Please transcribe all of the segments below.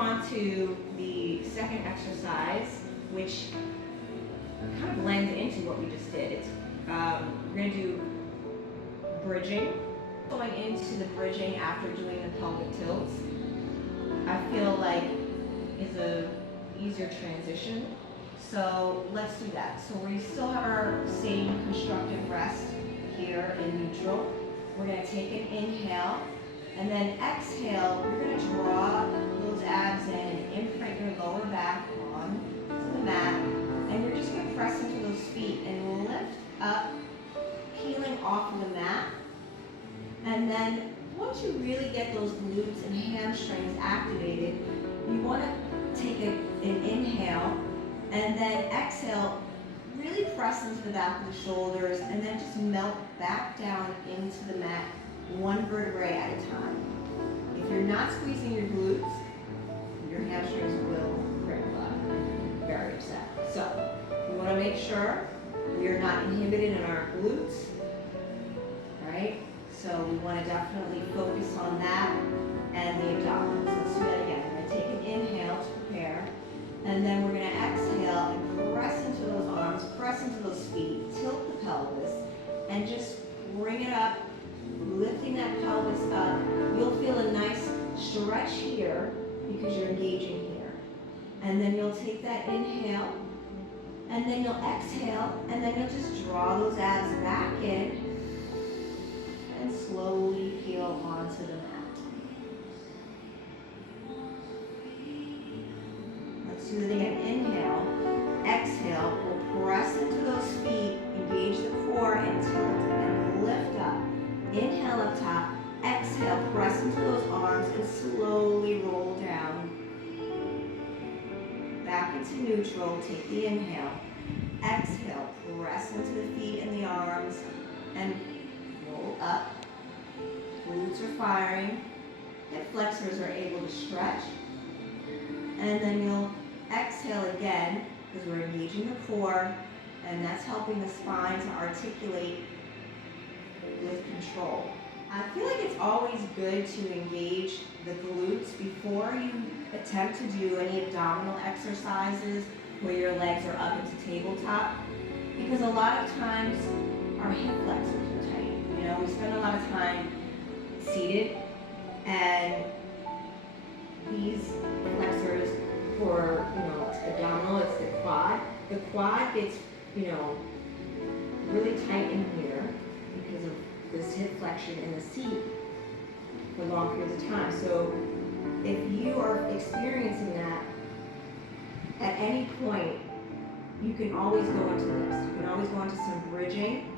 on to the second exercise, which kind of blends into what we just did. We're going to do bridging. Going into the bridging after doing the pelvic tilts, I feel like is a easier transition. So let's do that. So we still have our same constructive rest here in neutral. We're going to take an inhale, and then exhale. We're going to draw those abs in and imprint your lower back on to the mat, and you're just going to press into those feet and lift up, peeling off of the mat. And then once you really get those glutes and hamstrings activated, you want to take an inhale and then exhale, really press into the back of the shoulders and then just melt back down into the mat, one vertebrae at a time. If you're not squeezing your glutes, your hamstrings will cramp up and be very upset. So we want to make sure we are not inhibited in our glutes, right? So we want to definitely focus on that and the abdominals. Let's do that again. We're going to take an inhale to prepare, and then we're going to exhale and press into those arms, press into those feet, tilt the pelvis, and just bring it up, lifting that pelvis up. You'll feel a nice stretch here because you're engaging here. And then you'll take that inhale, and then you'll exhale, and then you'll just draw those abs back in and slowly peel onto the mat. Let's do it again. Inhale, exhale, we'll press into those feet, engage the core and tilt and lift up. Inhale up top, exhale, press into those arms and slowly roll down. Back into neutral, take the inhale. Exhale, press into the feet and the arms and roll up. Glutes are firing. Hip flexors are able to stretch. And then you'll exhale again because we're engaging the core, and that's helping the spine to articulate with control. I feel like it's always good to engage the glutes before you attempt to do any abdominal exercises where your legs are up into tabletop, because a lot of times our hip flexors are tight. You know, we spend a lot of time seated, and these flexors for, abdominal, it's the quad. The quad gets, really tight in here because of this hip flexion in the seat for long periods of time. So if you are experiencing that at any point, you can always go into this. You can always go into some bridging.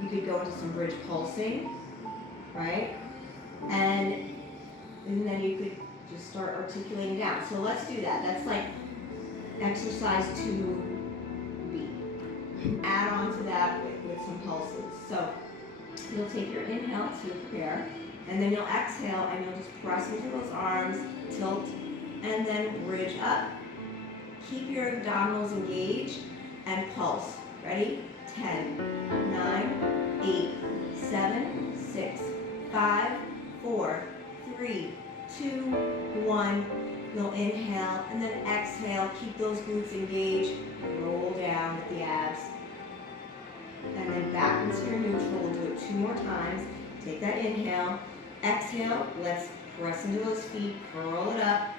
You could go into some bridge pulsing, right? And then you could just start articulating down. So let's do that. That's like exercise 2B. Add on to that with some pulses. So you'll take your inhale to prepare, and then you'll exhale and you'll just press into those arms, tilt, and then bridge up. Keep your abdominals engaged and pulse. Ready? 10, 9, 8, 7, 6, 5, 4, 3, 2, 1. You'll inhale and then exhale. Keep those glutes engaged. Roll down with the abs. And then back into your neutral. We'll do it 2 more times. Take that inhale. Exhale. Let's press into those feet. Curl it up.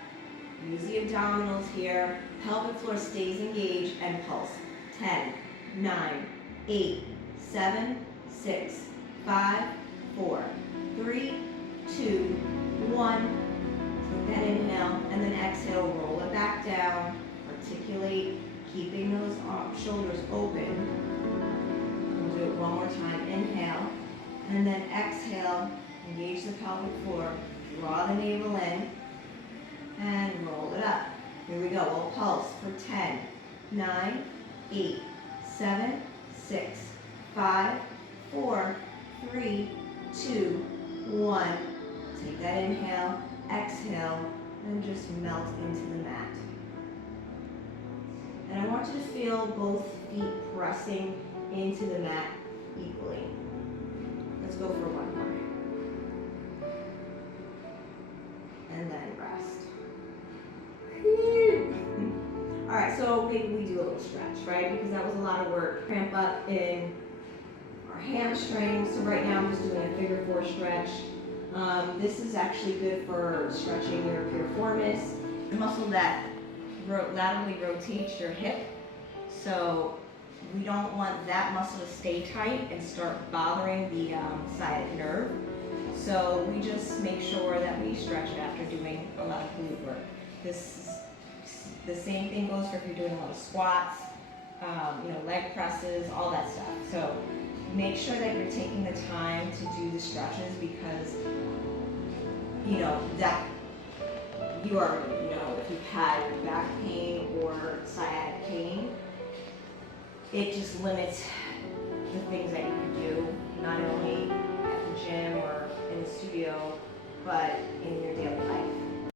Use the abdominals here. Pelvic floor stays engaged and pulse. 10, 9, 8, 7, 6, 5, 4, 3, 2, 1. Take that inhale and then exhale. Roll it back down. Articulate, keeping those shoulders open. We'll do it one more time. Inhale and then exhale. Engage the pelvic floor. Draw the navel in and roll it up. Here we go. We'll pulse for 10, 9, 8, 7, 6, 5, 4, 3, 2, 1. Take that inhale, exhale, and just melt into the mat. And I want you to feel both feet pressing into the mat equally. Let's go for one more. And then rest. right, so maybe we do a little stretch, right? Because that was a lot of work. Cramp up in our hamstrings. So right now I'm just doing a figure 4 stretch. This is actually good for stretching your piriformis, the muscle that laterally rotates your hip. So we don't want that muscle to stay tight and start bothering the sciatic nerve. So we just make sure that we stretch it after doing a lot of glute work. The same thing goes for if you're doing a lot of squats, leg presses, all that stuff. So make sure that you're taking the time to do the stretches because, that you already know if you've had back pain or sciatic pain, it just limits the things that you can do, not only at the gym or in the studio, but in